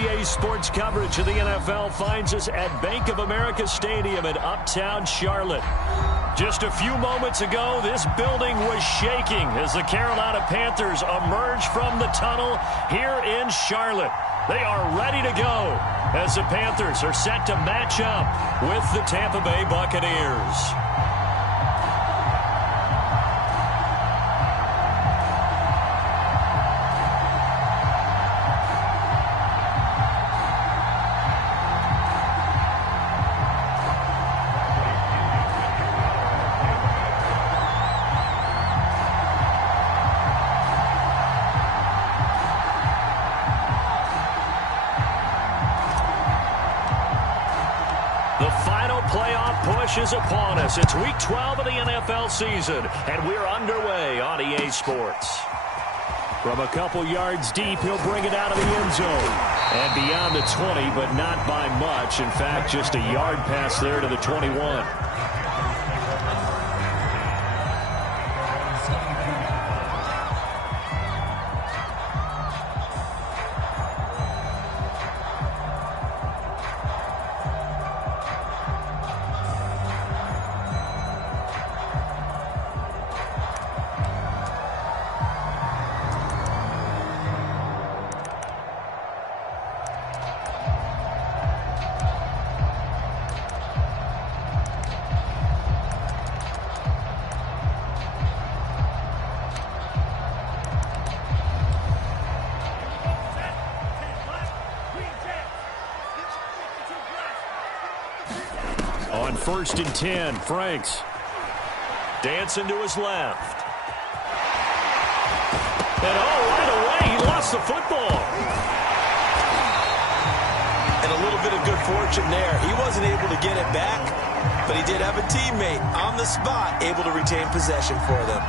EA Sports coverage of the NFL finds us at Bank of America Stadium in Uptown Charlotte. Just a few moments ago, this building was shaking as the Carolina Panthers emerged from the tunnel here in Charlotte. They are ready to go as the Panthers are set to match up with the Tampa Bay Buccaneers. Is upon us. It's week 12 of the NFL season, and we're underway on EA Sports. From a couple yards deep, he'll bring it out of the end zone. And beyond the 20, but not by much. In fact, just a yard pass there to the 21. On 1st and 10, Franks. Dancing to his left. And right away, he lost the football. And a little bit of good fortune there. He wasn't able to get it back, but he did have a teammate on the spot able to retain possession for them.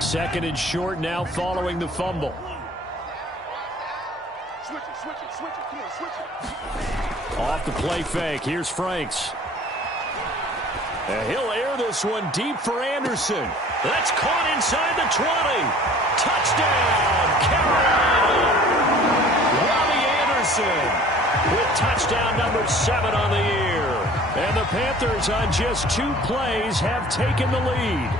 Second and short now following the fumble. Off the play fake. Here's Franks. And he'll air this one deep for Anderson. That's caught inside the 20. Touchdown, Carolina. Robbie Anderson with touchdown number 7 on the year. And the Panthers on just 2 plays have taken the lead.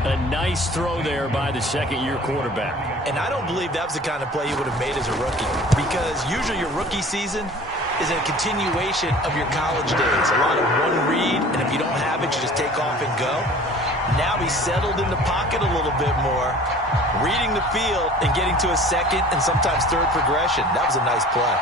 A nice throw there by the second-year quarterback. And I don't believe that was the kind of play he would have made as a rookie, because usually your rookie season is a continuation of your college days. A lot of one read, and if you don't have it, you just take off and go. Now he's settled in the pocket a little bit more, reading the field and getting to a second and sometimes third progression. That was a nice play.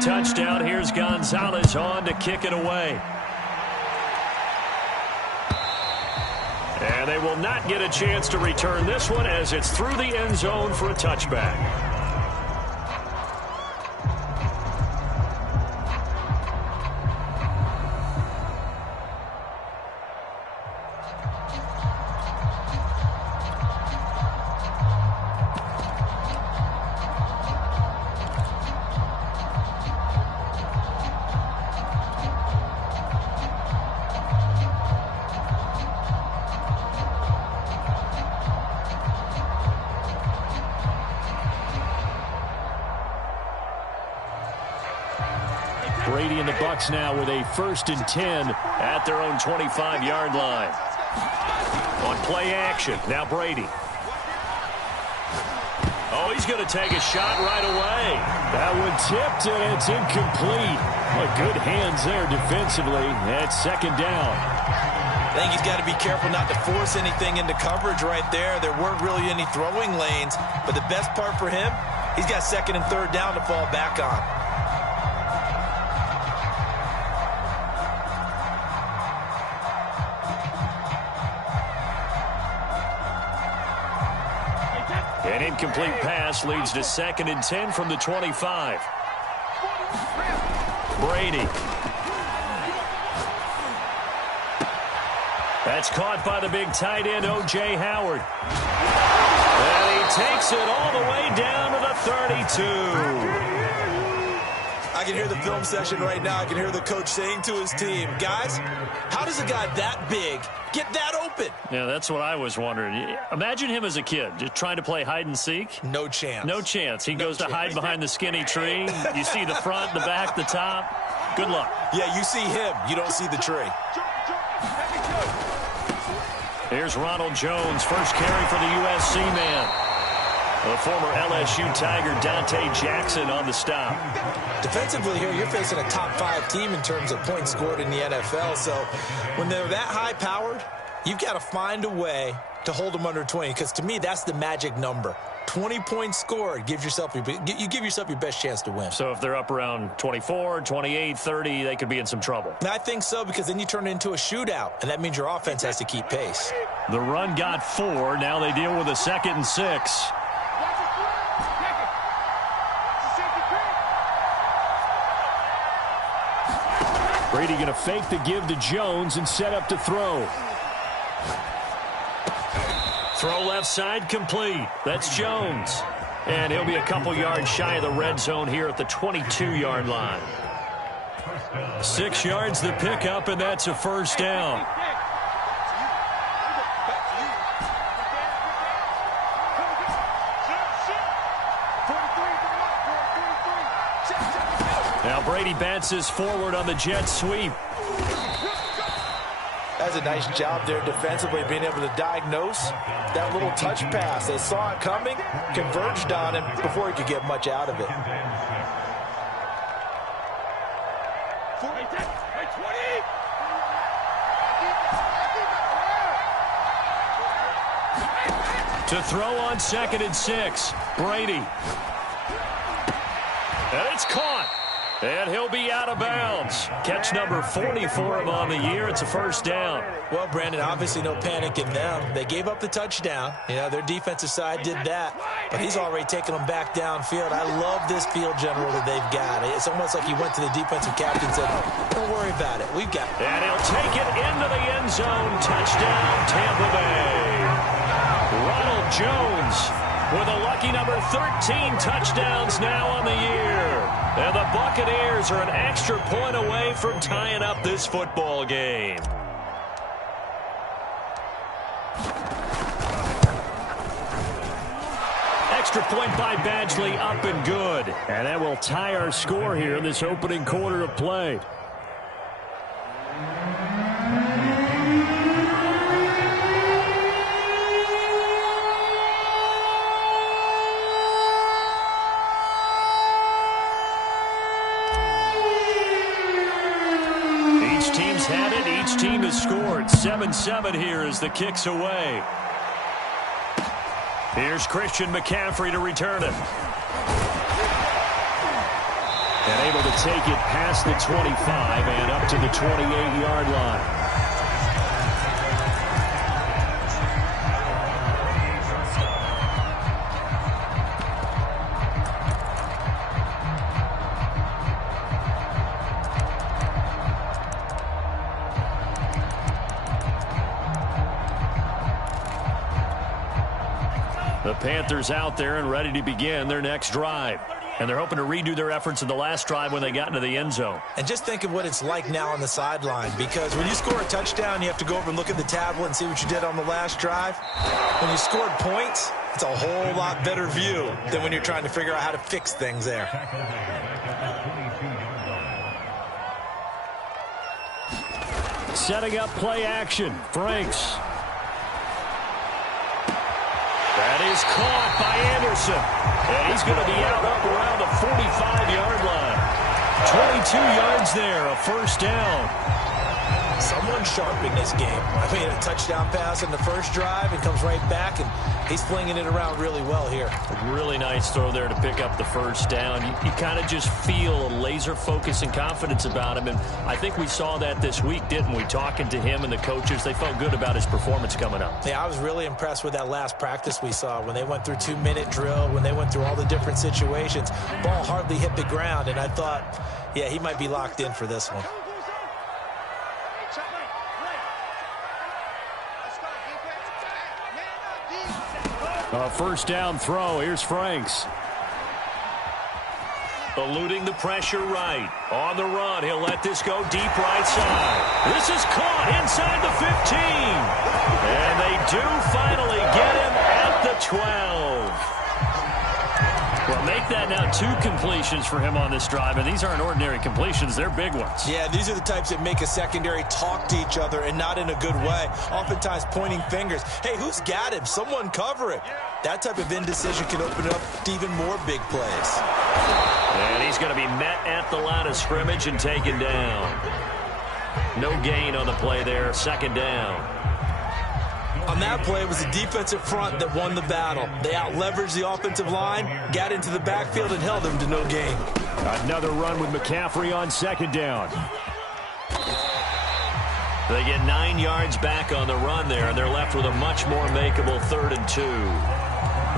Touchdown. Here's Gonzalez on to kick it away. And they will not get a chance to return this one as it's through the end zone for a touchback. Brady and the Bucs now with a 1st and 10 at their own 25-yard line. On play action, now Brady. Oh, he's going to take a shot right away. That one tipped, and it's incomplete. Well, good hands there defensively at 2nd down. I think he's got to be careful not to force anything into coverage right there. There weren't really any throwing lanes, but the best part for him, he's got 2nd and 3rd down to fall back on. An incomplete pass leads to 2nd and 10 from the 25. Brady. That's caught by the big tight end, O.J. Howard. And he takes it all the way down to the 32. I can hear the film session right now. I can hear the coach saying to his team, guys, how does a guy that big get that open? Yeah, that's what I was wondering. Imagine him as a kid, just trying to play hide and seek. No chance. No chance. He goes to hide behind the skinny tree. You see the front, the back, the top. Good luck. Yeah, you see him. You don't see the tree. Here's Ronald Jones, first carry for the USC man. The former LSU Tiger Dante Jackson on the stop. Defensively here, you're facing a top 5 team in terms of points scored in the NFL. So when they're that high-powered, you've got to find a way to hold them under 20. Because to me, that's the magic number. 20 points scored, you give yourself your best chance to win. So if they're up around 24, 28, 30, they could be in some trouble. And I think so, because then you turn it into a shootout, and that means your offense has to keep pace. The run got 4. Now they deal with a 2nd and 6. Brady going to fake the give to Jones and set up to throw. Throw left side complete. That's Jones. And he'll be a couple yards shy of the red zone here at the 22-yard line. 6 yards the pickup, and that's a first down. Now Brady bounces forward on the jet sweep. That's a nice job there defensively, being able to diagnose that little touch pass. They saw it coming, converged on him before he could get much out of it. To throw on 2nd and 6, Brady. And it's caught. And he'll be out of bounds. Catch number 40 for him on the year. It's a first down. Well, Brandon, obviously no panic in them. They gave up the touchdown. You know, their defensive side did that. But he's already taken them back downfield. I love this field general that they've got. It's almost like he went to the defensive captain and said, don't worry about it. We've got it. And he'll take it into the end zone. Touchdown, Tampa Bay. Ronald Jones with a lucky number 13 touchdowns now on the year. And the Buccaneers are an extra point away from tying up this football game. Extra point by Badgley, up and good. And that will tie our score here in this opening quarter of play. Had it. Each team has scored. 7-7 here as the kick's away. Here's Christian McCaffrey to return it. And able to take it past the 25 and up to the 28-yard line. The Panthers out there and ready to begin their next drive. And they're hoping to redo their efforts in the last drive when they got into the end zone. And just think of what it's like now on the sideline, because when you score a touchdown, you have to go over and look at the tablet and see what you did on the last drive. When you scored points, it's a whole lot better view than when you're trying to figure out how to fix things there. Setting up play action. Franks. That is caught by Anderson. And he's going to be out up around the 45-yard line. yards there, a first down. Someone sharp in this game. I mean, a touchdown pass in the first drive and comes right back, and he's flinging it around really well here. A really nice throw there to pick up the first down. You kind of just feel a laser focus and confidence about him, and I think we saw that this week, didn't we? Talking to him and the coaches, they felt good about his performance coming up. Yeah, I was really impressed with that last practice we saw when they went through 2-minute drill, when they went through all the different situations. Ball hardly hit the ground, and I thought, yeah, he might be locked in for this one. A first down throw. Here's Franks. Eluding the pressure right. On the run. He'll let this go deep right side. This is caught inside the 15. And they do finally get him at the 12. Well, make that now 2 completions for him on this drive, and these aren't ordinary completions. They're big ones. Yeah, these are the types that make a secondary talk to each other, and not in a good way. Oftentimes pointing fingers. Hey, who's got him? Someone cover it. That type of indecision can open up to even more big plays. And he's going to be met at the line of scrimmage and taken down. No gain on the play there. Second down. On that play, it was the defensive front that won the battle. They out-leveraged the offensive line, got into the backfield, and held them to no gain. Another run with McCaffrey on second down. They get 9 yards back on the run there, and they're left with a much more makeable 3rd and 2.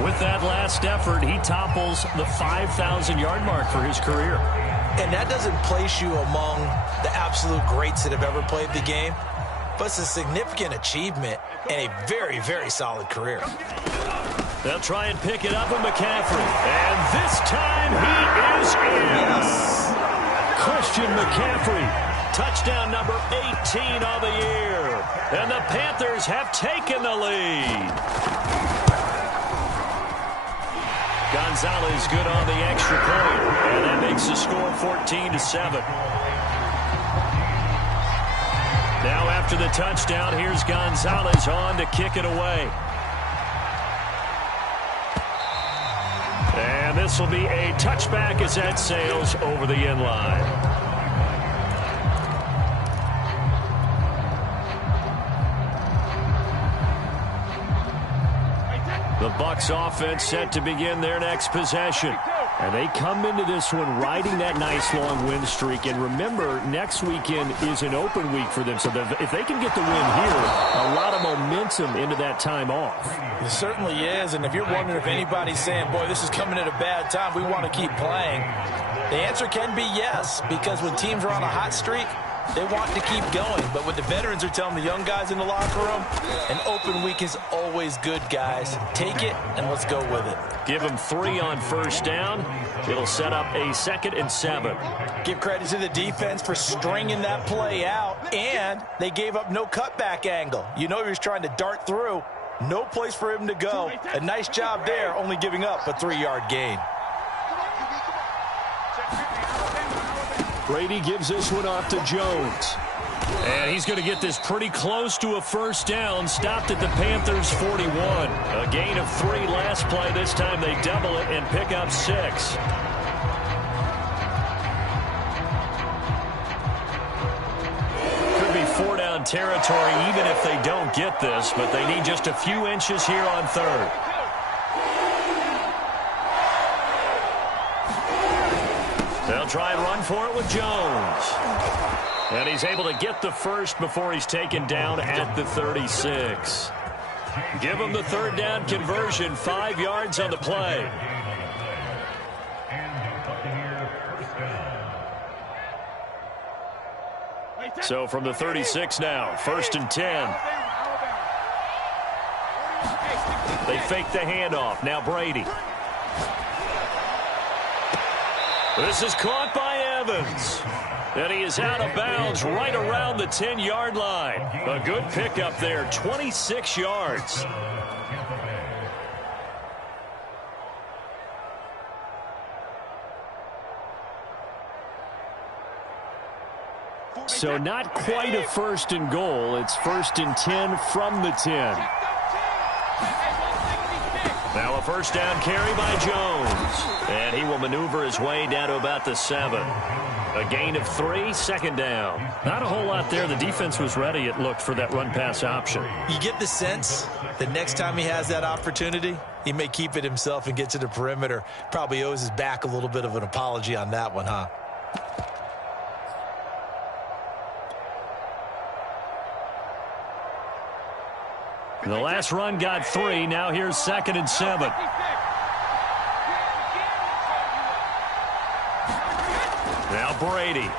With that last effort, he topples the 5,000-yard mark for his career. And that doesn't place you among the absolute greats that have ever played the game, but it's a significant achievement and a very, very solid career. They'll try and pick it up with McCaffrey. And this time he is in. Yes. Christian McCaffrey. Touchdown number 18 on the year. And the Panthers have taken the lead. Gonzalez good on the extra point. And that makes the score 14-7. Now after the touchdown, here's Gonzalez on to kick it away. And this will be a touchback as that sails over the end line. The Bucs offense set to begin their next possession. And they come into this one riding that nice long win streak. And remember, next weekend is an open week for them. So if they can get the win here, a lot of momentum into that time off. It certainly is. And if you're wondering if anybody's saying, boy, this is coming at a bad time, we want to keep playing, the answer can be yes. Because when teams are on a hot streak, they want to keep going. But what the veterans are telling the young guys in the locker room, an open week is always good, guys. Take it and let's go with it. Give them 3 on first down. It'll set up a 2nd and 7. Give credit to the defense for stringing that play out, and they gave up no cutback angle. You know he was trying to dart through. No place for him to go. A nice job there, only giving up a 3-yard gain. Brady gives this one off to Jones. And he's going to get this pretty close to a first down. Stopped at the Panthers' 41. A gain of 3 last play. This time they double it and pick up 6. Could be 4-down territory even if they don't get this, but they need just a few inches here on 3rd. They'll try and run for it with Jones. And he's able to get the first before he's taken down at the 36. Give him the 3rd down conversion, 5 yards on the play. So from the 36 now, 1st and 10. They fake the handoff. Now Brady. This is caught by Evans. And he is out of bounds right around the 10-yard line. A good pickup there, 26 yards. So not quite a 1st and goal. It's 1st and 10 from the 10. Now a first down carry by Jones. And he will maneuver his way down to about the 7. A gain of 3, second down. Not a whole lot there. The defense was ready, it looked, for that run-pass option. You get the sense that next time he has that opportunity, he may keep it himself and get to the perimeter. Probably owes his back a little bit of an apology on that one, huh? The last run got 3. Now here's 2nd and 7. Now Brady.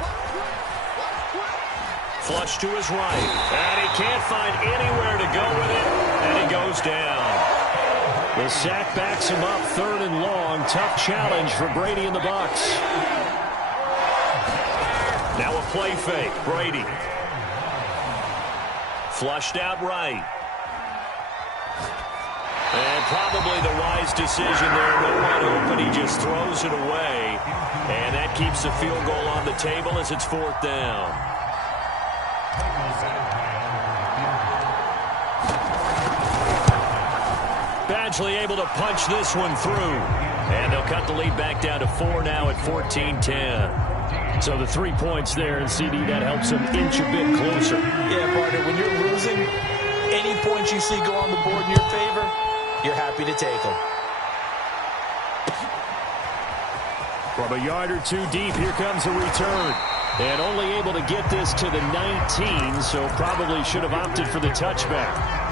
Flush to his right. And he can't find anywhere to go with it. And he goes down. The sack backs him up, 3rd and long. Tough challenge for Brady and the Bucs. Now a play fake. Brady. Flushed out right. And probably the wise decision there. No one open. He just throws it away. And that keeps the field goal on the table as it's 4th down. Badgley able to punch this one through. And they'll cut the lead back down to 4 now at 14-10. So the 3 points there, and CD, that helps them inch a bit closer. Yeah, partner, when you're losing, any points you see go on the board in your favor, you're happy to take them. From a yard or 2 deep, here comes a return. And only able to get this to the 19, so probably should have opted for the touchback.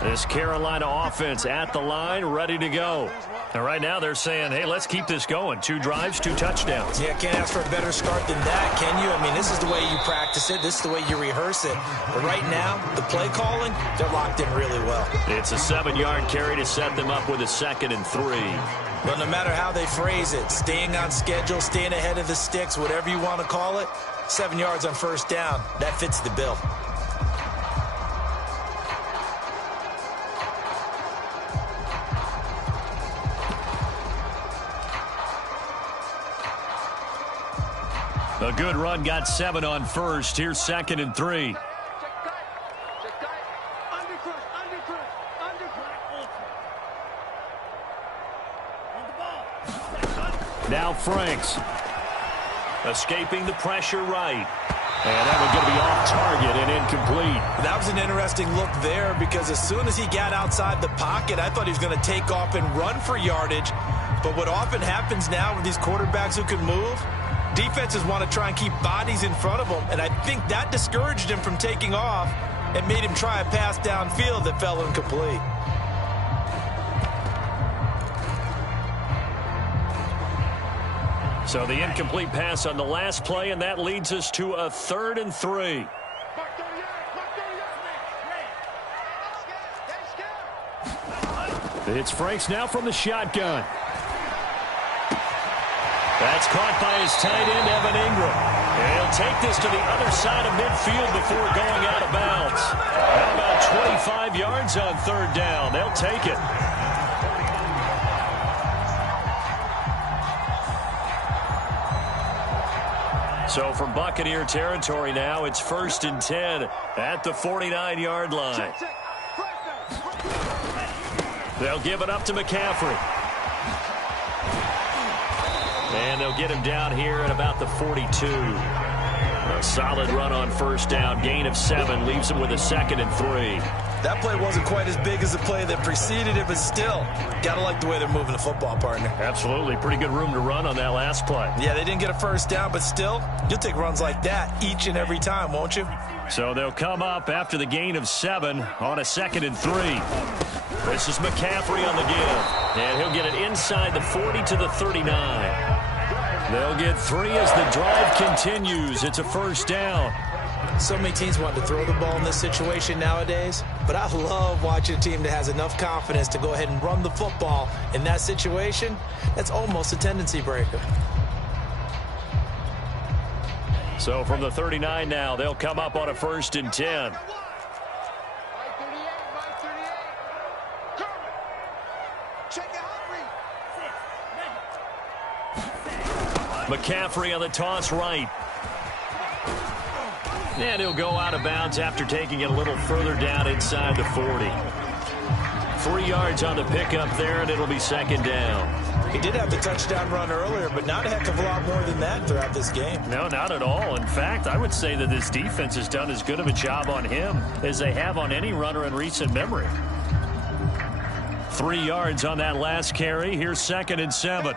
This Carolina offense at the line, ready to go. And right now they're saying, hey, let's keep this going. 2 drives, 2 touchdowns. Yeah, can't ask for a better start than that, can you? I mean, this is the way you practice it. This is the way you rehearse it. But right now, the play calling, they're locked in really well. It's a 7-yard carry to set them up with a 2nd and 3. Well, no matter how they phrase it, staying on schedule, staying ahead of the sticks, whatever you want to call it, 7 yards on first down, that fits the bill. A good run, got 7 on first. Here's 2nd and 3. Now Franks. Escaping the pressure right. And that one's going to be off target and incomplete. That was an interesting look there because as soon as he got outside the pocket, I thought he was going to take off and run for yardage. But what often happens now with these quarterbacks who can move, defenses want to try and keep bodies in front of them, and I think that discouraged him from taking off and made him try a pass downfield that fell incomplete. So the incomplete pass on the last play, and that leads us to a 3rd and 3. It's Franks now from the shotgun. That's caught by his tight end, Evan Ingram. And he'll take this to the other side of midfield before going out of bounds. How about 25 yards on 3rd down? They'll take it. So from Buccaneer territory now, it's 1st and 10 at the 49-yard line. They'll give it up to McCaffrey. And they'll get him down here at about the 42. A solid run on first down. Gain of 7 leaves him with a 2nd and 3. That play wasn't quite as big as the play that preceded it, but still, gotta like the way they're moving the football, partner. Absolutely. Pretty good room to run on that last play. Yeah, they didn't get a first down, but still, you'll take runs like that each and every time, won't you? So they'll come up after the gain of 7 on a 2nd and 3. This is McCaffrey on the give. And he'll get it inside the 40 to the 39. They'll get 3 as the drive continues. It's a first down. So many teams want to throw the ball in this situation nowadays, but I love watching a team that has enough confidence to go ahead and run the football in that situation. That's almost a tendency breaker. So from the 39 now, they'll come up on a 1st and 10. McCaffrey on the toss right. And he'll go out of bounds after taking it a little further down inside the 40. 3 yards on the pickup there, and it'll be 2nd down. He did have the touchdown run earlier, but not a heck of a lot more than that throughout this game. No, not at all. In fact, I would say that this defense has done as good of a job on him as they have on any runner in recent memory. 3 yards on that last carry. Here's 2nd and 7.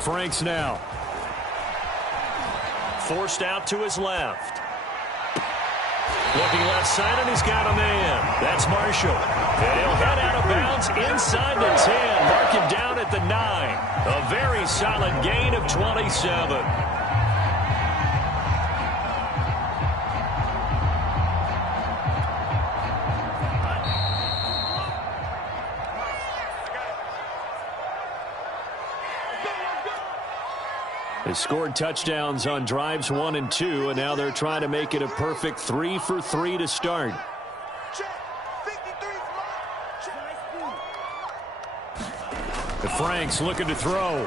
Franks now. Forced out to his left. Looking left side, and he's got a man. That's Marshall. And he'll head out of bounds inside the 10. Mark him down at the 9. A very solid gain of 27. They scored touchdowns on drives 1 and 2, and now they're trying to make it a perfect 3 for 3 to start. The Franks looking to throw.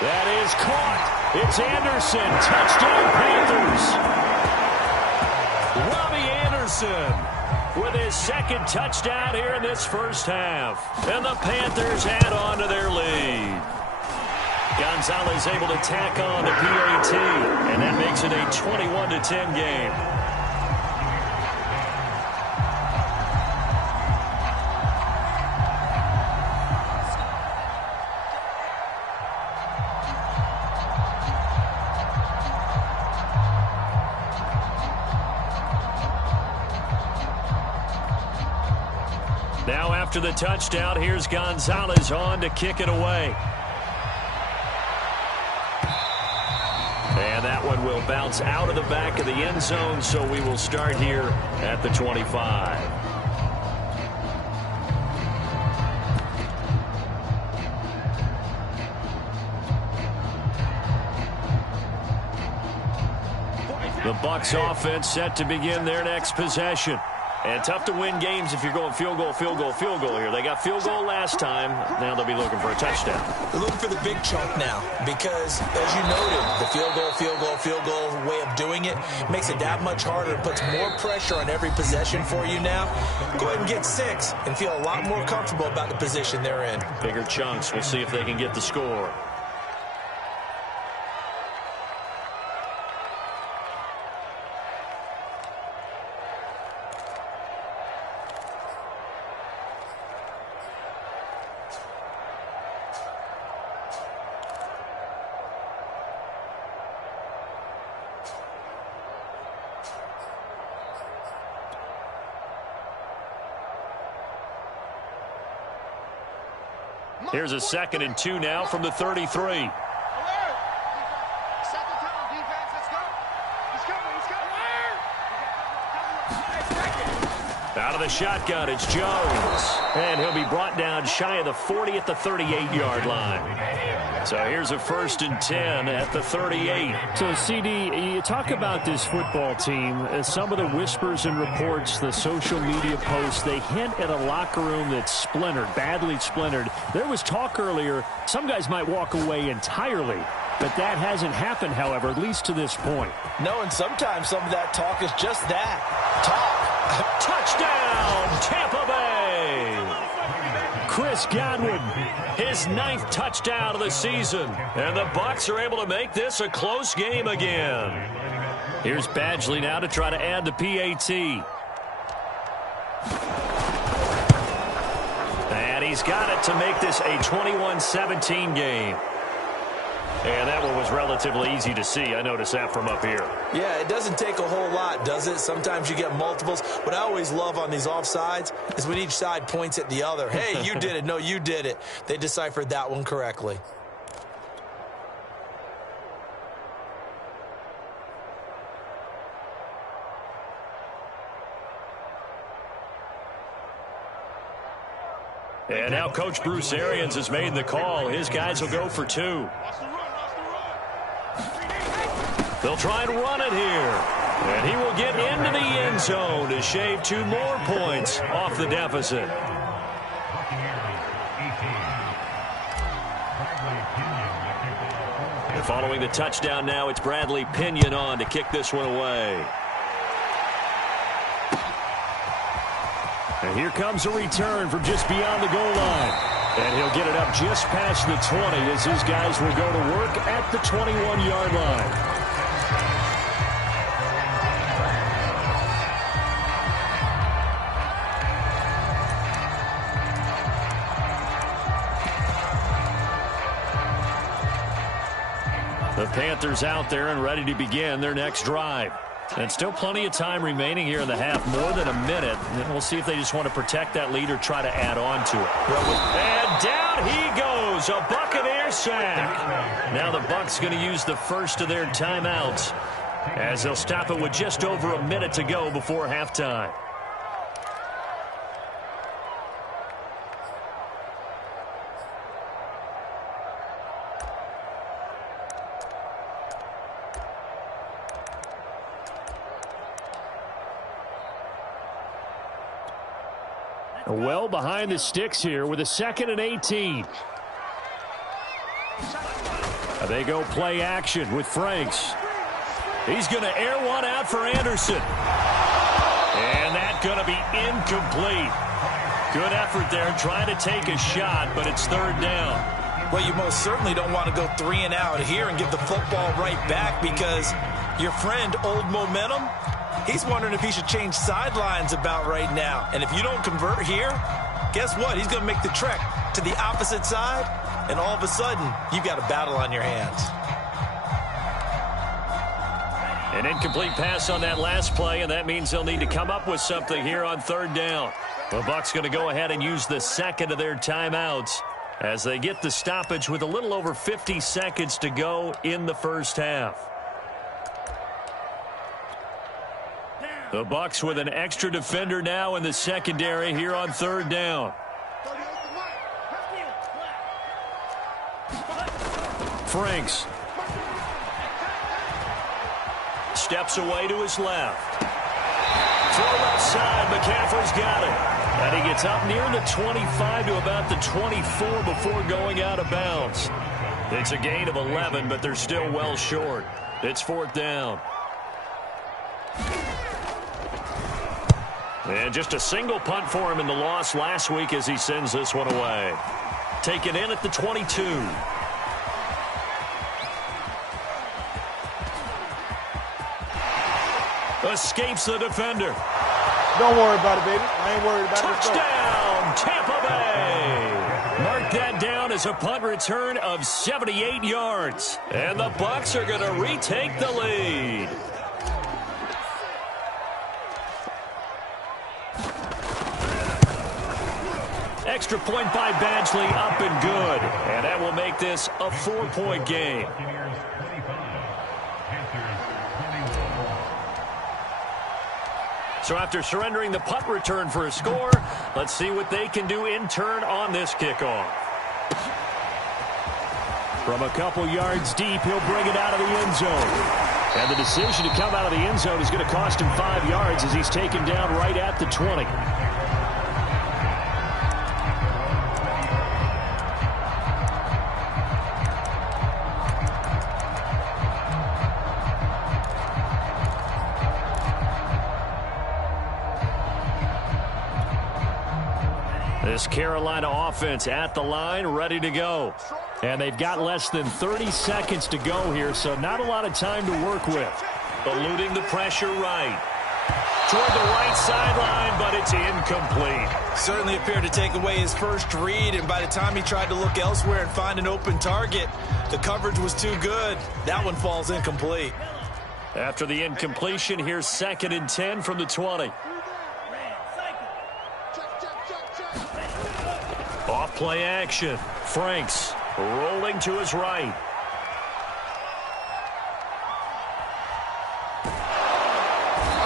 That is caught. It's Anderson. Touchdown Panthers. Robbie Anderson with his 2nd touchdown here in this first half. And the Panthers add on to their lead. Gonzalez able to tack on the PAT, and that makes it a 21-10 game. Now after the touchdown, here's Gonzalez on to kick it away. And that one will bounce out of the back of the end zone, so we will start here at the 25. The Bucs offense set to begin their next possession. And tough to win games if you're going field goal, field goal, field goal here. They got field goal last time. Now they'll be looking for a touchdown. They're looking for the big chunk now because, as you noted, the field goal, field goal, field goal way of doing it makes it that much harder. It puts more pressure on every possession for you now. Go ahead and get 6 and feel a lot more comfortable about the position they're in. Bigger chunks. We'll see if they can get the score. Here's a 2nd and 2 now from the 33. Out of the shotgun, it's Jones. And he'll be brought down shy of the 40 at the 38-yard line. So here's a 1st and 10 at the 38. So, CD, you talk about this football team. Some of the whispers and reports, the social media posts, they hint at a locker room that's splintered, badly splintered. There was talk earlier, some guys might walk away entirely. But that hasn't happened, however, at least to this point. No, and sometimes some of that talk is just that, talk. Touchdown, Tampa Bay! Chris Godwin, his 9th touchdown of the season. And the Bucs are able to make this a close game again. Here's Badgley now to try to add the PAT. And he's got it to make this a 21-17 game. And that one was relatively easy to see. I noticed that from up here. Yeah, it doesn't take a whole lot, does it? Sometimes you get multiples. What I always love on these offsides is when each side points at the other. Hey, you did it. No, you did it. They deciphered that one correctly. And now Coach Bruce Arians has made the call. His guys will go for 2. They'll try and run it here. And he will get into the end zone to shave 2 more points off the deficit. And following the touchdown now, it's Bradley Pinion on to kick this one away. And here comes a return from just beyond the goal line. And he'll get it up just past the 20 as his guys will go to work at the 21-yard line. The Panthers out there and ready to begin their next drive. And still plenty of time remaining here in the half, more than a minute. And we'll see if they just want to protect that lead or try to add on to it. And down he goes, a Buccaneer sack. Now the Bucs going to use the first of their timeouts as they'll stop it with just over a minute to go before halftime. Well behind the sticks here with a 2nd and 18. They go play action with Franks. He's going to air one out for Anderson. And that's going to be incomplete. Good effort there trying to take a shot, but it's 3rd down. Well, you most certainly don't want to go 3 and out here and give the football right back because your friend, Old Momentum, he's wondering if he should change sidelines about right now. And if you don't convert here, guess what? He's going to make the trek to the opposite side, and all of a sudden, you've got a battle on your hands. An incomplete pass on that last play, and that means they'll need to come up with something here on 3rd down. The Bucs going to go ahead and use the 2nd of their timeouts as they get the stoppage with a little over 50 seconds to go in the first half. The Bucs with an extra defender now in the secondary here on 3rd down. Franks steps away to his left. Throw left side, McCaffrey's got it. And he gets up near the 25 to about the 24 before going out of bounds. It's a gain of 11, but they're still well short. It's 4th down. And just a single punt for him in the loss last week as he sends this one away. Taken in at the 22. Escapes the defender. Don't worry about it, baby. I ain't worried about it. Touchdown, Tampa Bay. Mark that down as a punt return of 78 yards. And the Bucs are going to retake the lead. Extra point by Badgley, up and good. And that will make this a 4-point game. So after surrendering the punt return for a score, let's see what they can do in turn on this kickoff. From a couple yards deep, he'll bring it out of the end zone. And the decision to come out of the end zone is going to cost him 5 yards as he's taken down right at the 20. This Carolina offense at the line, ready to go. And they've got less than 30 seconds to go here, so not a lot of time to work with. Eluding the pressure right. Toward the right sideline, but it's incomplete. Certainly appeared to take away his first read, and by the time he tried to look elsewhere and find an open target, the coverage was too good. That one falls incomplete. After the incompletion, here's 2nd and 10 from the 20. Off play action. Franks rolling to his right.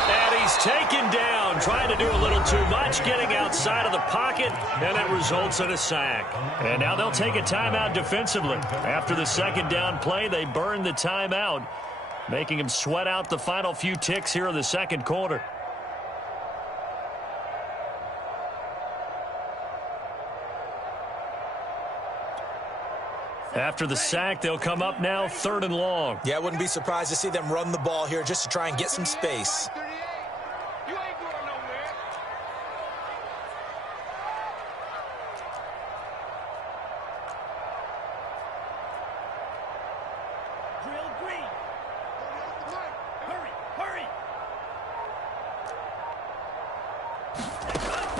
And he's taken down, trying to do a little too much, getting outside of the pocket, and it results in a sack. And now they'll take a timeout defensively. After the second down play, they burn the timeout, making him sweat out the final few ticks here in the second quarter. After the sack, they'll come up now 3rd and long. Yeah, I wouldn't be surprised to see them run the ball here just to try and get some space.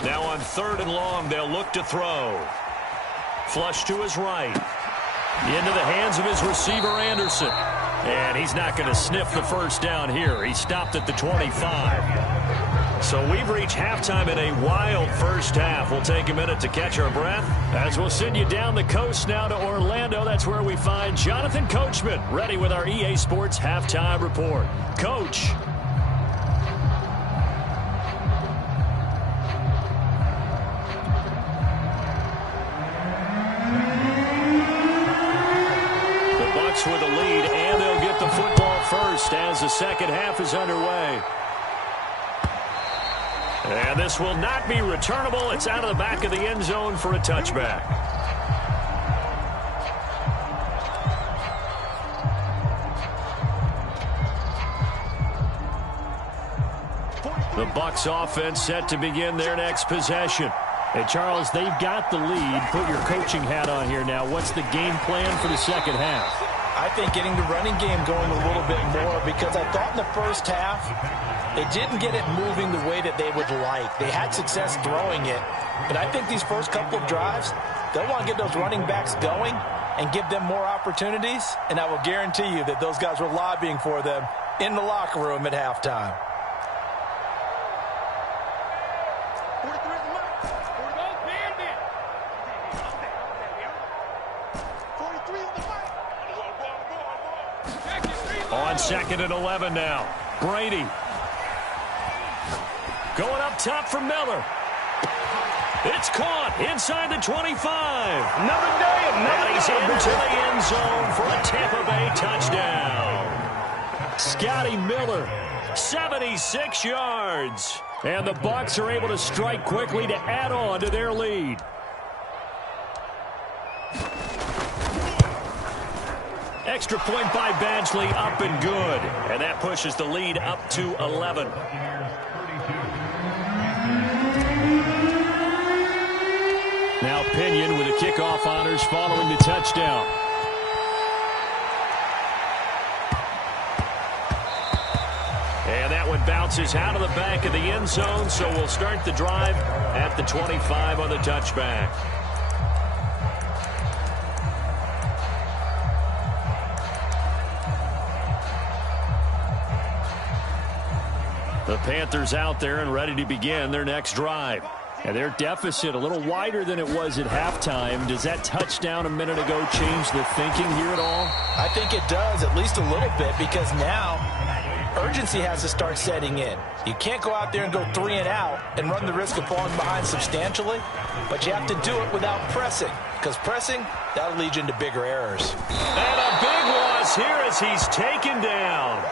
Now on 3rd and long, they'll look to throw. Flush to his right. Into the hands of his receiver, Anderson. And he's not going to sniff the first down here. He stopped at the 25. So we've reached halftime in a wild first half. We'll take a minute to catch our breath as we'll send you down the coast now to Orlando. That's where we find Jonathan Coachman, ready with our EA Sports Halftime Report. Coach. With the lead, and they'll get the football first as the second half is underway. And this will not be returnable. It's out of the back of the end zone for a touchback. The Bucs offense set to begin their next possession. Hey, Charles, they've got the lead. Put your coaching hat on here now. What's the game plan for the second half? I think getting the running game going a little bit more, because I thought in the first half they didn't get it moving the way that they would like. They had success throwing it, but I think these first couple of drives, they'll want to get those running backs going and give them more opportunities, and I will guarantee you that those guys were lobbying for them in the locker room at halftime. On 2nd and 11 now. Brady. Going up top for Miller. It's caught inside the 25. Another day, And he's into the end zone for a Tampa Bay touchdown. Scotty Miller, 76 yards. And the Bucs are able to strike quickly to add on to their lead. Extra point by Badgley, up and good. And that pushes the lead up to 11. Now Pinion with the kickoff honors following the touchdown. And that one bounces out of the back of the end zone, so we'll start the drive at the 25 on the touchback. The Panthers out there and ready to begin their next drive. And their deficit a little wider than it was at halftime. Does that touchdown a minute ago change the thinking here at all? I think it does, at least a little bit, because now urgency has to start setting in. You can't go out there and go 3 and out and run the risk of falling behind substantially, but you have to do it without pressing, because pressing, that'll lead you into bigger errors. And a big loss here as he's taken down.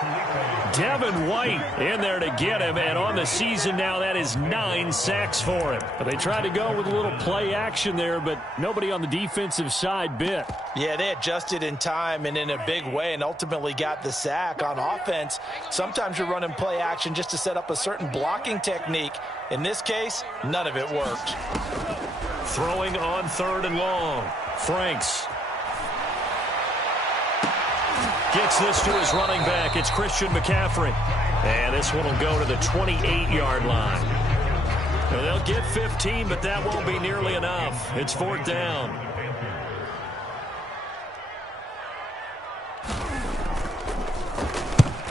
Devin White in there to get him, and on the season now, that is 9 sacks for him. But they tried to go with a little play action there, but nobody on the defensive side bit. Yeah, they adjusted in time and in a big way and ultimately got the sack. On offense, sometimes you're running play action just to set up a certain blocking technique. In this case, none of it worked. Throwing on 3rd and long. Franks gets this to his running back. It's Christian McCaffrey. And this one will go to the 28-yard line. Now, they'll get 15, but that won't be nearly enough. It's 4th down.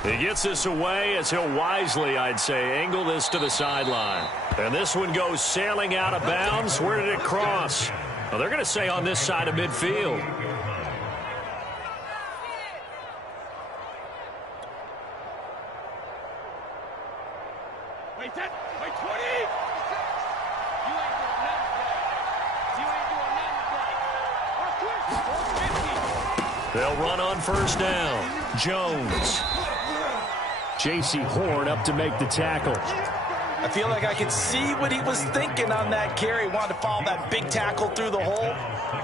He gets this away as he'll wisely, I'd say, angle this to the sideline. And this one goes sailing out of bounds. Where did it cross? Well, they're going to say on this side of midfield. Wait, 20. They'll run on first down. Jones. J.C. Horn up to make the tackle. I feel like I could see what he was thinking on that carry. Wanted to follow that big tackle through the hole.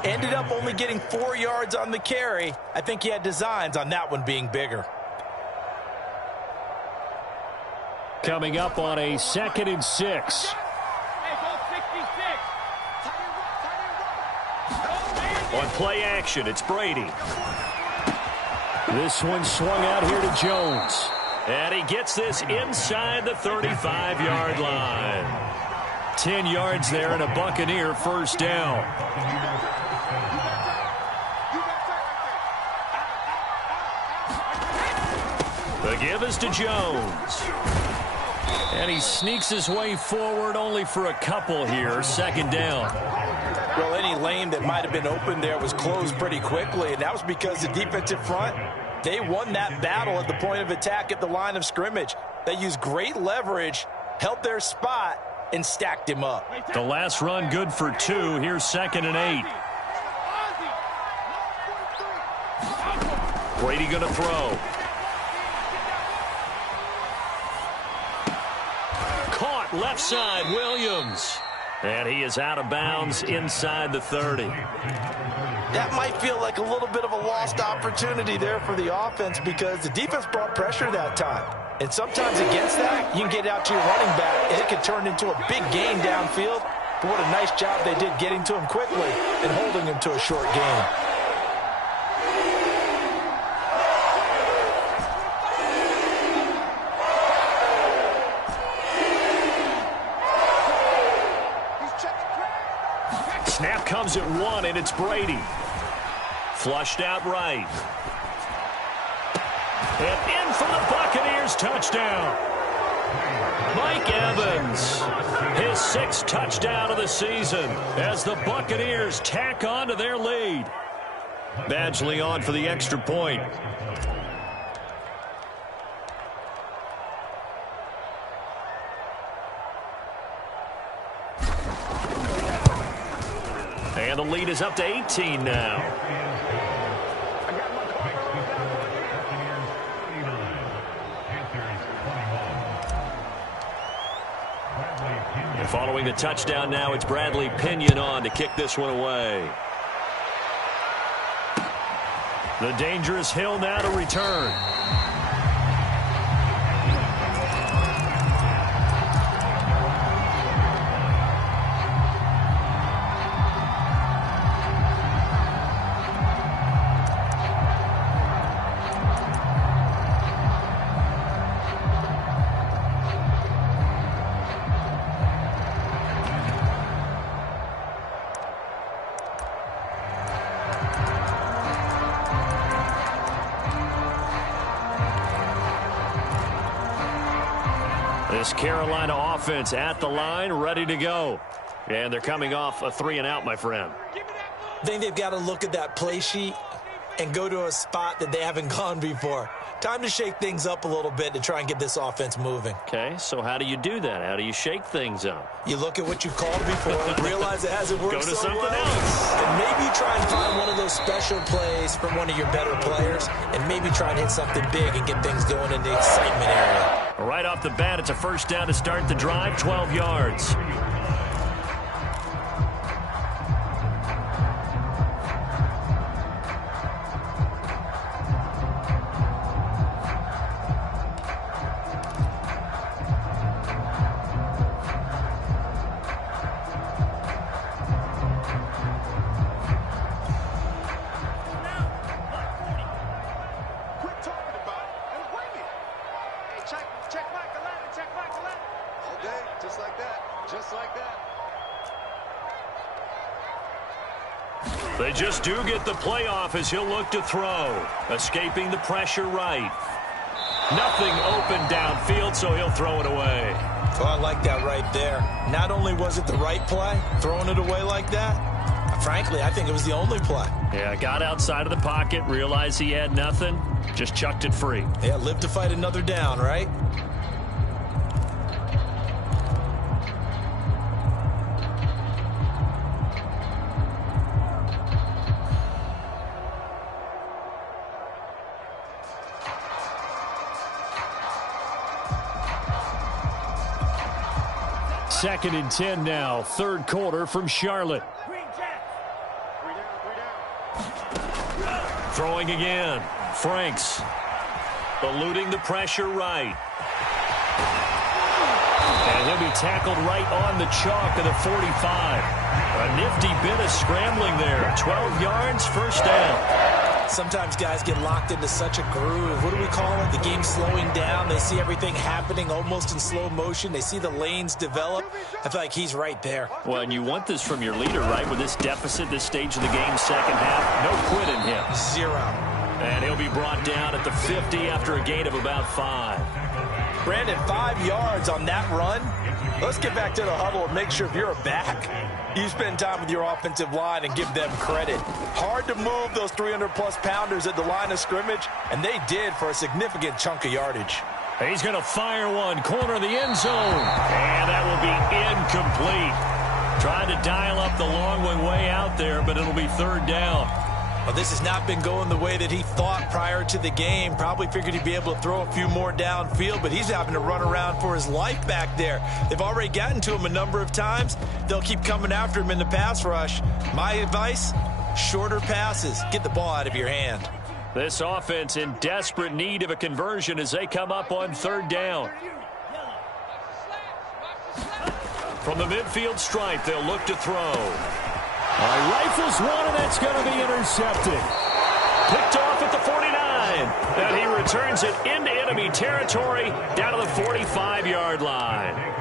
Ended up only getting 4 yards on the carry. I think he had designs on that one being bigger. Coming up on a 2nd and 6. On play action, it's Brady. This one swung out here to Jones. And he gets this inside the 35-yard line. 10 yards there and a Buccaneer first down. The give is to Jones. And he sneaks his way forward only for a couple here. 2nd down. Well, any lane that might have been open there was closed pretty quickly, and that was because the defensive front, they won that battle at the point of attack at the line of scrimmage. They used great leverage, held their spot, and stacked him up. The last run good for 2. Here's 2nd and 8. Brady going to throw. Caught left side, Williams. And he is out of bounds inside the 30. That might feel like a little bit of a lost opportunity there for the offense because the defense brought pressure that time. And sometimes against that, you can get out to your running back, and it could turn into a big gain downfield. But what a nice job they did getting to him quickly and holding him to a short gain. Snap comes at 1, and it's Brady. Flushed out right. And in for the Buccaneers touchdown. Mike Evans, his 6th touchdown of the season as the Buccaneers tack on to their lead. Badgley on for the extra point. And the lead is up to 18 now. And following the touchdown now, it's Bradley Pinion on to kick this one away. The dangerous Hill now to return. This Carolina offense at the line, ready to go. And they're coming off a 3-and-out, my friend. I think they've got to look at that play sheet and go to a spot that they haven't gone before. Time to shake things up a little bit to try and get this offense moving. Okay, so how do you do that? How do you shake things up? You look at what you called before, realize it hasn't worked Go to so something well, else. and maybe try and find one of those special plays from one of your better players, and maybe try and hit something big and get things going in the excitement area. Right off the bat, it's a first down to start the drive, 12 yards. They just do get the playoff as he'll look to throw. Escaping the pressure right. Nothing open downfield, so he'll throw it away. Oh, I like that right there. Not only was it the right play, throwing it away like that, frankly, I think it was the only play. Yeah, got outside of the pocket, realized he had nothing, just chucked it free. Yeah, live to fight another down, right? 2nd and 10 now. Third quarter from Charlotte. Throwing again. Franks. Eluding the pressure right. And he'll be tackled right on the chalk of the 45. A nifty bit of scrambling there. 12 yards, first down. Sometimes guys get locked into such a groove. What do we call it? The game's slowing down. They see everything happening almost in slow motion. They see the lanes develop. I feel like he's right there. Well, and you want this from your leader, right? With this deficit, this stage of the game, second half, no quit in him. 0. And he'll be brought down at the 50 after a gain of about 5. Brandon, 5 yards on that run. Let's get back to the huddle and make sure if you're a back, you spend time with your offensive line and give them credit. Hard to move those 300-plus pounders at the line of scrimmage, and they did for a significant chunk of yardage. He's going to fire one, corner of the end zone, and that will be incomplete. Trying to dial up the long way out there, but it'll be third down. Well, this has not been going the way that he thought prior to the game. Probably figured he'd be able to throw a few more downfield, but he's having to run around for his life back there. They've already gotten to him a number of times. They'll keep coming after him in the pass rush. My advice, shorter passes. Get the ball out of your hand. This offense in desperate need of a conversion as they come up on third down. From the midfield stripe, they'll look to throw. Rifles one, and that's going to be intercepted. Picked off at the 49. And he returns it into enemy territory down to the 45-yard line.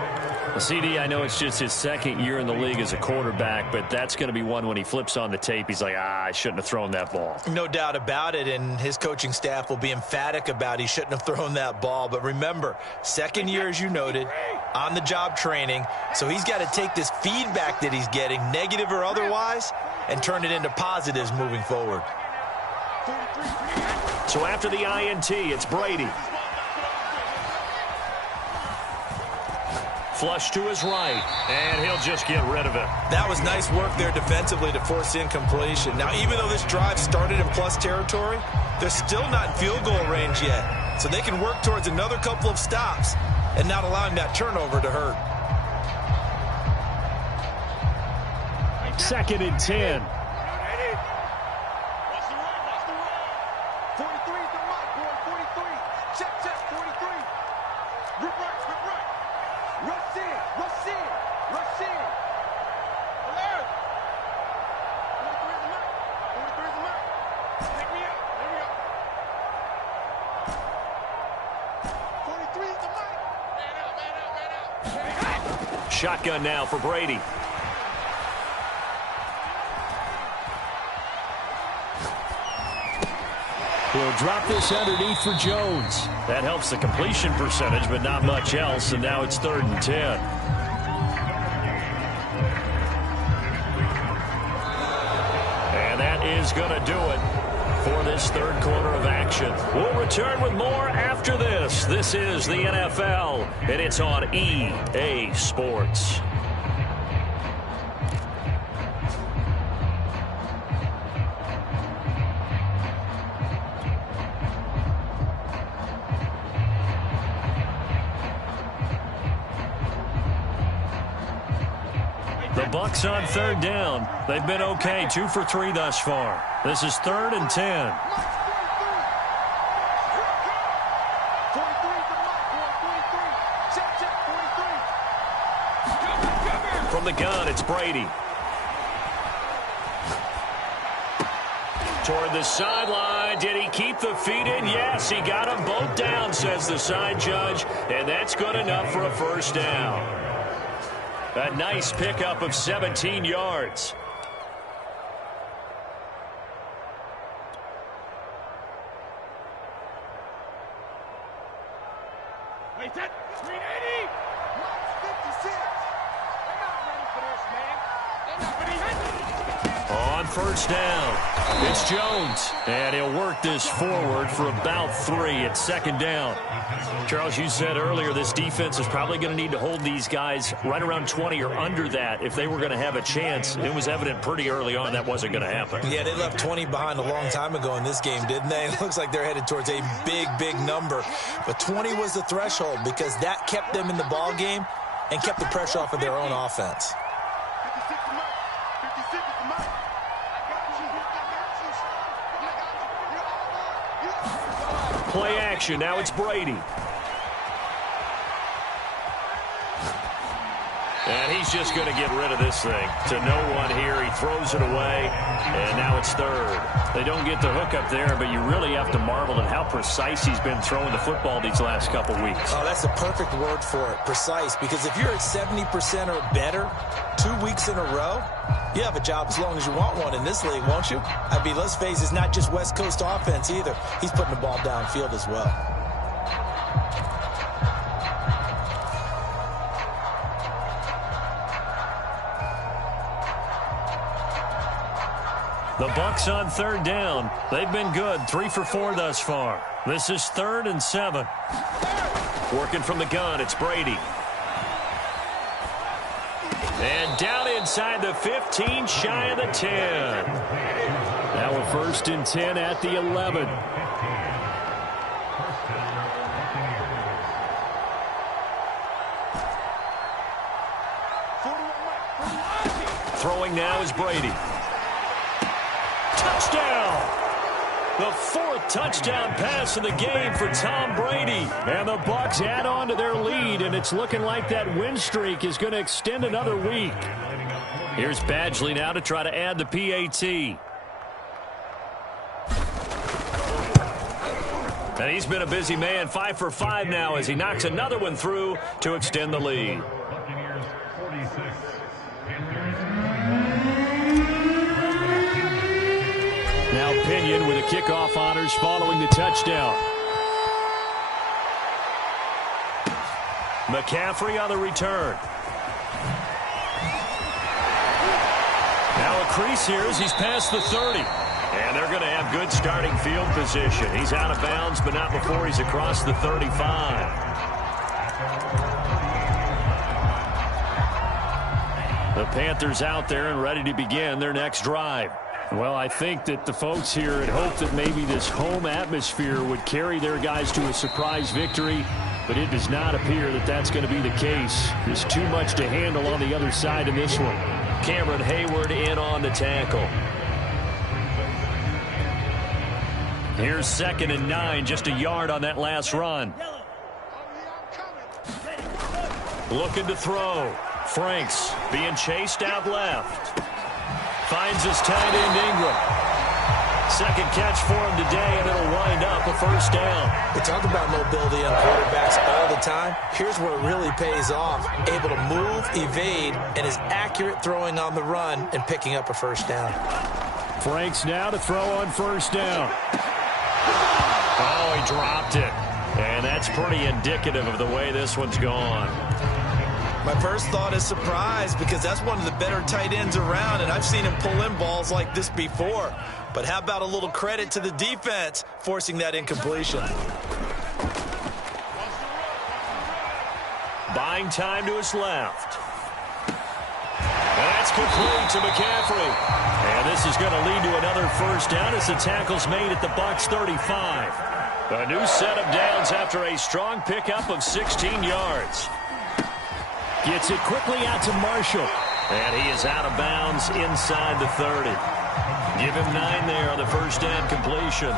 Well, CD, I know it's just his second year in the league as a quarterback, but that's going to be one when he flips on the tape. He's like, I shouldn't have thrown that ball. No doubt about it, and his coaching staff will be emphatic about he shouldn't have thrown that ball. But remember, second year, as you noted, on-the-job training, so he's got to take this feedback that he's getting, negative or otherwise, and turn it into positives moving forward. So after the INT, it's Brady. Flush to his right, and he'll just get rid of it. That was nice work there defensively to force incompletion. Now, even though this drive started in plus territory, they're still not in field goal range yet. So they can work towards another couple of stops and not allowing that turnover to hurt. 2nd and 10. Shotgun now for Brady. He'll drop this underneath for Jones. That helps the completion percentage, but not much else, and now it's 3rd and 10. And that is going to do it for this third quarter of action. We'll return with more after this. This is the NFL, and it's on EA Sports. The Bucs on third down. They've been okay, 2 for 3 thus far. This is 3rd and 10. From the gun, it's Brady. Toward the sideline. Did he keep the feet in? Yes, he got them both down, says the side judge. And that's good enough for a first down. A nice pickup of 17 yards. Wait, that 380. 56. They're not ready for this, man. They're not ready. On first down, it's Jones. And he'll work this forward for about 3 at 2nd down. Charles, you said earlier this defense is probably going to need to hold these guys right around 20 or under that if they were going to have a chance. It was evident pretty early on that wasn't going to happen. Yeah, they left 20 behind a long time ago in this game, didn't they? It looks like they're headed towards a big, big number. But 20 was the threshold because that kept them in the ball game and kept the pressure off of their own offense. 56 to Mike. 56 to Mike. I got you. Play action. Now it's Brady. And he's just going to get rid of this thing to no one here. He throws it away, and now it's third. They don't get the hook up there, but you really have to marvel at how precise he's been throwing the football these last couple weeks. Oh, that's the perfect word for it, precise, because if you're at 70% or better 2 weeks in a row, you have a job as long as you want one in this league, won't you? I mean, let's face it, it's not just West Coast offense either. He's putting the ball downfield as well. The Bucs on third down. They've been good, 3 for 4 thus far. This is 3rd and 7. Working from the gun, it's Brady. And down inside the 15, shy of the 10. Now a 1st and 10 at the 11. Throwing now is Brady. Touchdown! The 4th touchdown pass of the game for Tom Brady. And the Bucs add on to their lead, and it's looking like that win streak is going to extend another week. Here's Badgley now to try to add the PAT. And he's been a busy man, 5 for 5 now as he knocks another one through to extend the lead. Now Pinion with the kickoff honors following the touchdown. McCaffrey on the return. Now a crease here as he's past the 30. And they're going to have good starting field position. He's out of bounds, but not before he's across the 35. The Panthers out there and ready to begin their next drive. Well, I think that the folks here had hoped that maybe this home atmosphere would carry their guys to a surprise victory, but it does not appear that that's going to be the case. There's too much to handle on the other side in this one. Cameron Hayward in on the tackle. Here's 2nd and 9, just a yard on that last run. Looking to throw. Franks being chased out left. Finds his tight end Ingram. 2nd catch for him today, and it'll wind up a 1st down. We talk about mobility on quarterbacks all the time. Here's where it really pays off. Able to move, evade, and is accurate throwing on the run and picking up a 1st down. Franks now to throw on 1st down. Oh, he dropped it. And that's pretty indicative of the way this one's gone. My first thought is surprise because that's one of the better tight ends around, and I've seen him pull in balls like this before. But how about a little credit to the defense forcing that incompletion? Buying time to his left. And that's complete to McCaffrey. And this is going to lead to another 1st down as the tackle's made at the Bucs 35. A new set of downs after a strong pickup of 16 yards. Gets it quickly out to Marshall. And he is out of bounds inside the 30. Give him 9 there on the 1st down completion.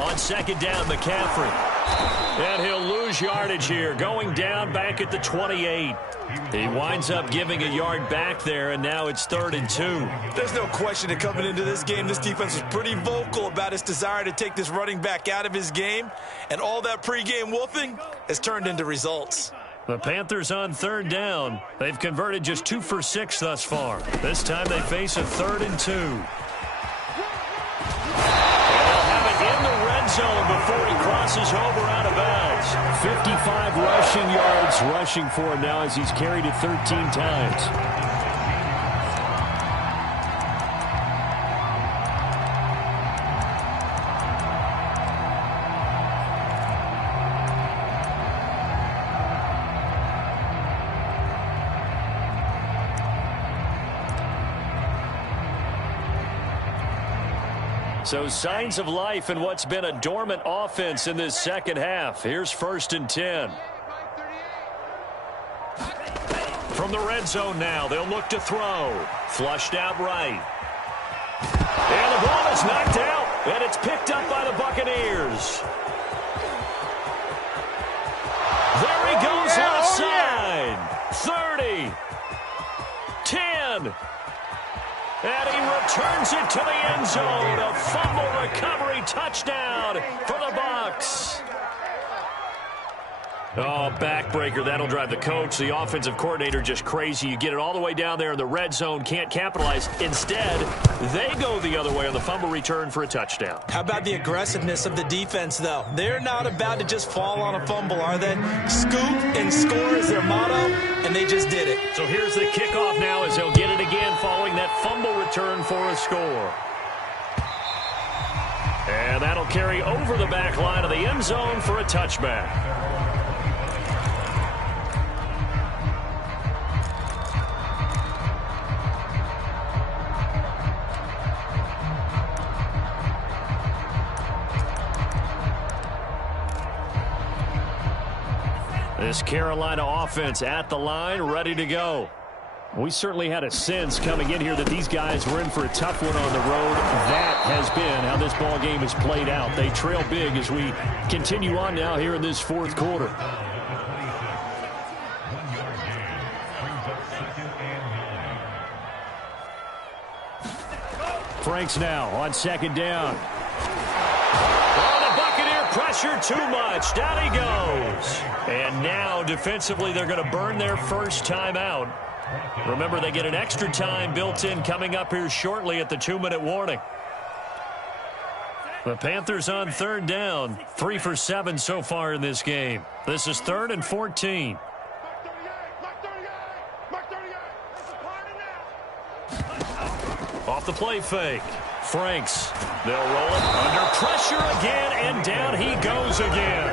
On 2nd down, McCaffrey. And he'll lose yardage here, going down back at the 28. He winds up giving a yard back there, and now it's 3rd and 2. There's no question that coming into this game, this defense was pretty vocal about its desire to take this running back out of his game, and all that pregame wolfing has turned into results. The Panthers on 3rd down. They've converted just 2 for 6 thus far. This time they face a 3rd and 2. In the red zone before he crosses over out of bounds. 55 rushing yards rushing for him now as he's carried it 13 times. So signs of life in what's been a dormant offense in this second half. Here's 1st and 10. From the red zone now, they'll look to throw. Flushed out right. And the ball is knocked out, and it's picked up by the Buccaneers. There he goes left side. 30. 10. And he returns it to the end zone. A fumble recovery touchdown for the Bucs. Oh, backbreaker. That'll drive the coach, the offensive coordinator, just crazy. You get it all the way down there in the red zone, can't capitalize. Instead, they go the other way on the fumble return for a touchdown. How about the aggressiveness of the defense, though? They're not about to just fall on a fumble, are they? Scoop and score is their motto, and they just did it. So here's the kickoff now as they'll get it again following that fumble return for a score. And that'll carry over the back line of the end zone for a touchback. This Carolina offense at the line, ready to go. We certainly had a sense coming in here that these guys were in for a tough one on the road. That has been how this ball game has played out. They trail big as we continue on now here in this 4th quarter. Franks now on 2nd down. Pressure too much. Down he goes. And now, defensively, they're going to burn their first timeout. Remember, they get an extra time built in coming up here shortly at the 2-minute warning. The Panthers on 3rd down. 3 for 7 so far in this game. This is 3rd and 14. Off the play fake. Franks. They'll roll it under pressure again, and down he goes again.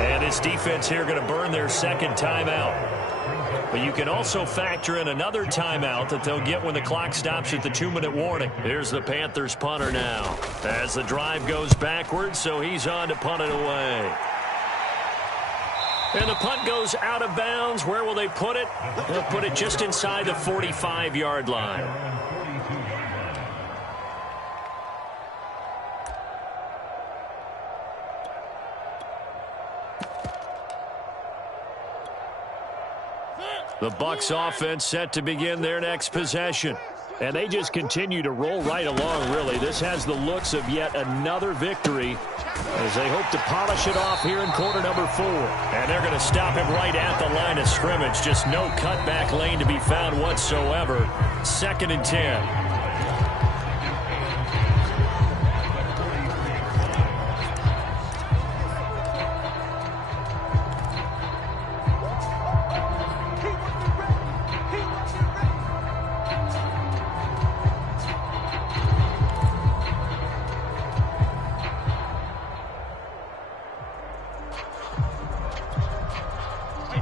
And his defense here going to burn their 2nd timeout. But you can also factor in another timeout that they'll get when the clock stops at the 2-minute warning. Here's the Panthers punter now. As the drive goes backwards, so he's on to punt it away. And the punt goes out of bounds. Where will they put it? They'll put it just inside the 45-yard line. The Bucs offense set to begin their next possession. And they just continue to roll right along, really. This has the looks of yet another victory as they hope to polish it off here in quarter number 4. And they're going to stop him right at the line of scrimmage. Just no cutback lane to be found whatsoever. 2nd and 10.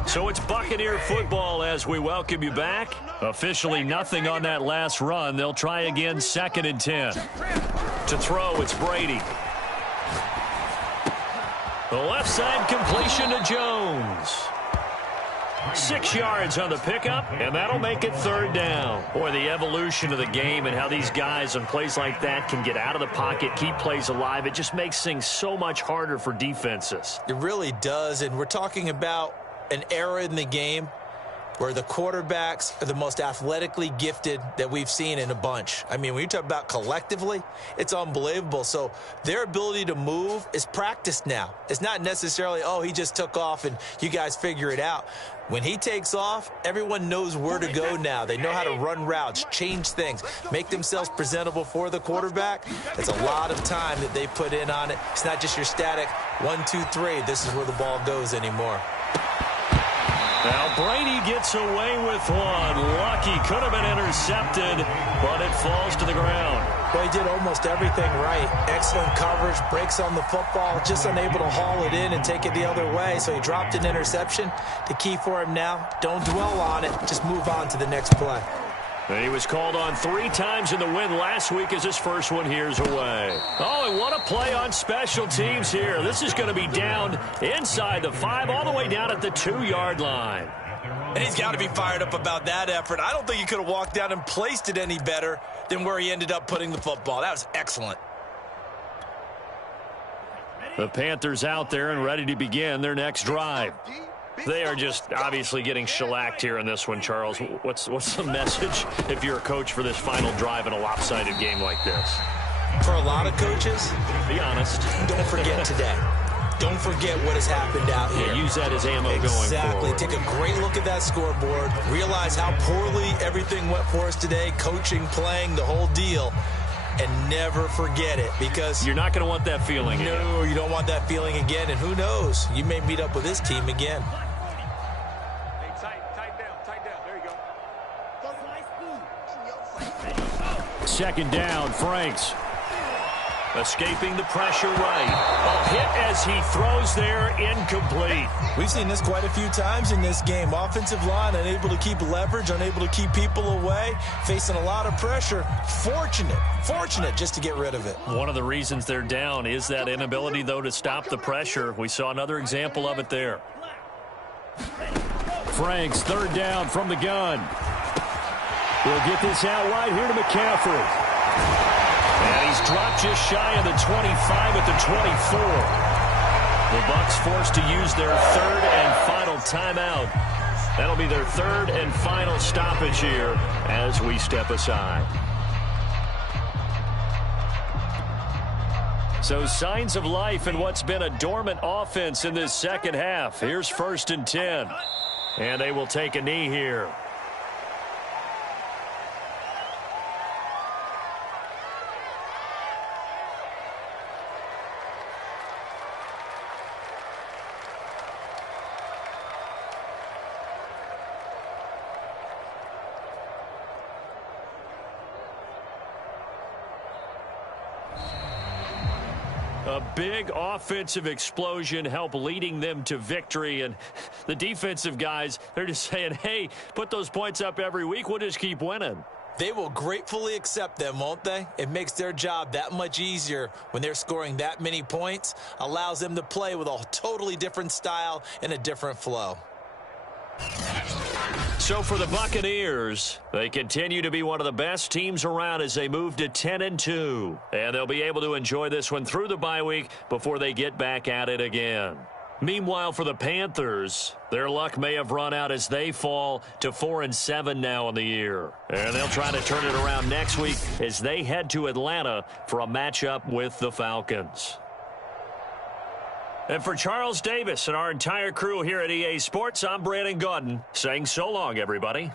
So it's Buccaneer football as we welcome you back. Officially nothing on that last run. They'll try again 2nd and 10. To throw, it's Brady. The left side completion to Jones. 6 yards on the pickup, and that'll make it 3rd down. Boy, the evolution of the game and how these guys on plays like that can get out of the pocket, keep plays alive, it just makes things so much harder for defenses. It really does, and we're talking about an era in the game where the quarterbacks are the most athletically gifted that we've seen in a bunch. I mean, when you talk about collectively, it's unbelievable. So their ability to move is practiced now. It's not necessarily, oh, he just took off and you guys figure it out. When he takes off, everyone knows where to go now. They know how to run routes, change things, make themselves presentable for the quarterback. It's a lot of time that they put in on it. It's not just your static 1, 2, 3. This is where the ball goes anymore. Now Brady gets away with one. Lucky, could have been intercepted, but it falls to the ground. Well, he did almost everything right. Excellent coverage, breaks on the football, just unable to haul it in and take it the other way. So he dropped an interception. The key for him now, don't dwell on it. Just move on to the next play. And he was called on 3 times in the win last week as his first one here's away. Oh, and what a play on special teams here. This is going to be down inside the 5, all the way down at the 2-yard line. And he's got to be fired up about that effort. I don't think he could have walked down and placed it any better than where he ended up putting the football. That was excellent. The Panthers out there and ready to begin their next drive. They are just obviously getting shellacked here in this one, Charles. What's the message if you're a coach for this final drive in a lopsided game like this? For a lot of coaches, be honest. Don't forget today. Don't forget what has happened out here. Yeah, use that as ammo going forward. Exactly. Take a great look at that scoreboard. Realize how poorly everything went for us today. Coaching, playing, the whole deal. And never forget it, because you're not going to want that feeling again. No, you don't want that feeling again. And who knows? You may meet up with this team again. Hey, tighten down. There you go. Second down, Franks. Escaping the pressure right. A hit as he throws there, incomplete. We've seen this quite a few times in this game. Offensive line unable to keep leverage, unable to keep people away, facing a lot of pressure. Fortunate just to get rid of it. One of the reasons they're down is that inability, though, to stop the pressure. We saw another example of it there. Franks, third down from the gun. We'll get this out wide here to McCaffrey. And he's dropped just shy of the 25 at the 24. The Bucs forced to use their third and final timeout. That'll be their third and final stoppage here as we step aside. So signs of life in what's been a dormant offense in this second half. Here's 1st and 10. And they will take a knee here. A big offensive explosion helped leading them to victory. And the defensive guys, they're just saying, hey, put those points up every week. We'll just keep winning. They will gratefully accept them, won't they? It makes their job that much easier when they're scoring that many points. Allows them to play with a totally different style and a different flow. So for the Buccaneers, they continue to be one of the best teams around as they move to 10-2. And they'll be able to enjoy this one through the bye week before they get back at it again. Meanwhile, for the Panthers, their luck may have run out as they fall to 4-7 now in the year. And they'll try to turn it around next week as they head to Atlanta for a matchup with the Falcons. And for Charles Davis and our entire crew here at EA Sports, I'm Brandon Gaudin saying so long, everybody.